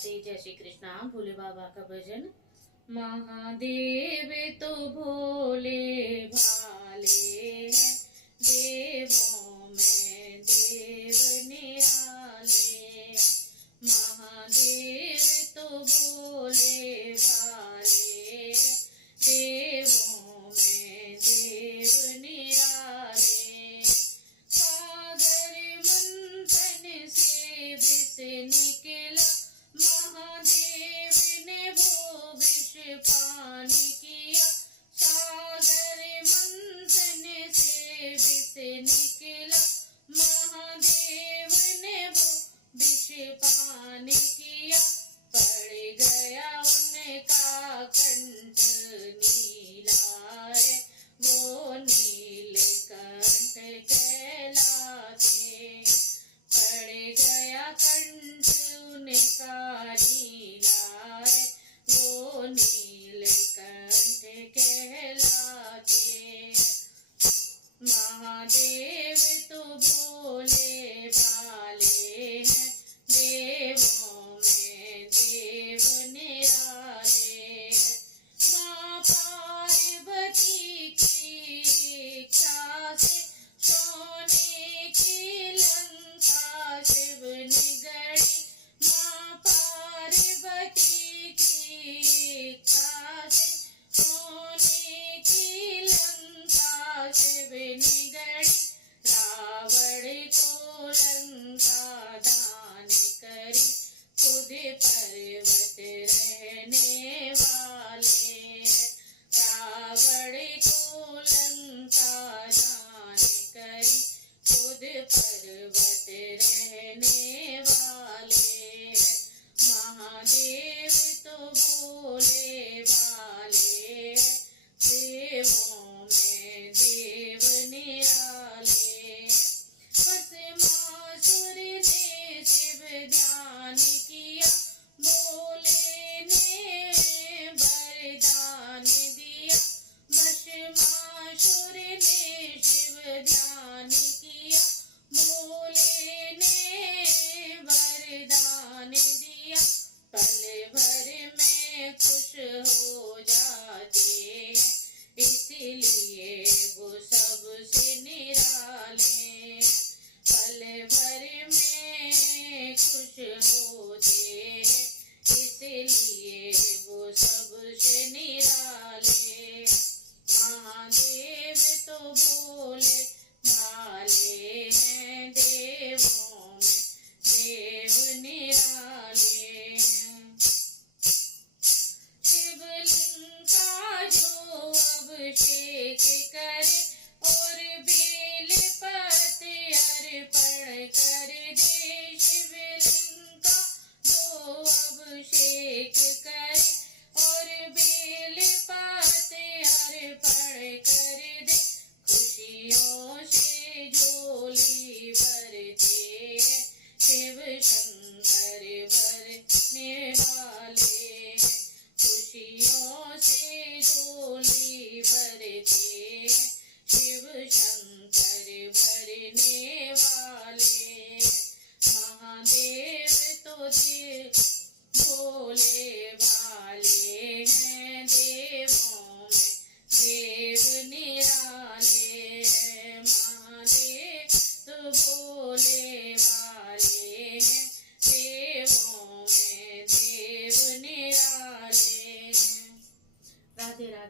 राधे। जय श्री कृष्णा। भोले बाबा का भजन। महादेव तो भोले भाले हैं, देवों में देव निराले। महादेव तो भोले भाले, देवों में देव निराले। सागर मंथन से विष निकला, महादेव ने वो विष पान किया। सागर मंथन से विष निकला, महादेव ने वो विष पान किया। पड़ गया उनका कंठ नीला है, वो नीलकंठ कहलाते। पड़ गया कंठ उनका नीला है, वो नीलकंठ कहलाते। महादेव तो भोले भाले हैं, देवों में देव निराले। माँ पार्वती की इच्छा से सोने की लंका शिव ने गढ़ी। माँ पार्वती की इच्छा से सोने की लंका शिव ने गढ़ी। रावण को लंका दान करी, खुद पर्वत रहने वाले। रावण को लंका दान करी, खुद पर्वत रहने वाले। महादेव तो भोले भाले, देवों में देव निराले। भस्मासुर ने शिव ध्यान किया, भोले ने वरदान दिया। भस्मासुर ने शिव ध्यान किया, भोले ने वरदान दिया। पल भर में खुश हो जाते हैं, इसलिए वो सबसे निराले। पल भर में खुश होते हैं, इसलिए वो सबसे निराले। महादेव तो भोले भाले हैं, देवों में देव निराले। शिवलिंग का जो अभिषेक करे और बेल पत्र अर्पण कर दे। शिवलिंग का जो अभिषेक करे और बेल पत्र अर्पण कर दे। खुशियों से झोली भरते हैं, शिव शंकर भरने वाले। खुशियों से झोली भरते हैं, शिव शंकर भरने वाले। महादेव तो भोले भाले हैं, देवों में देव निराले। महादेव तो भोले भाले हैं, देवों में देव निराले। राधे राधे।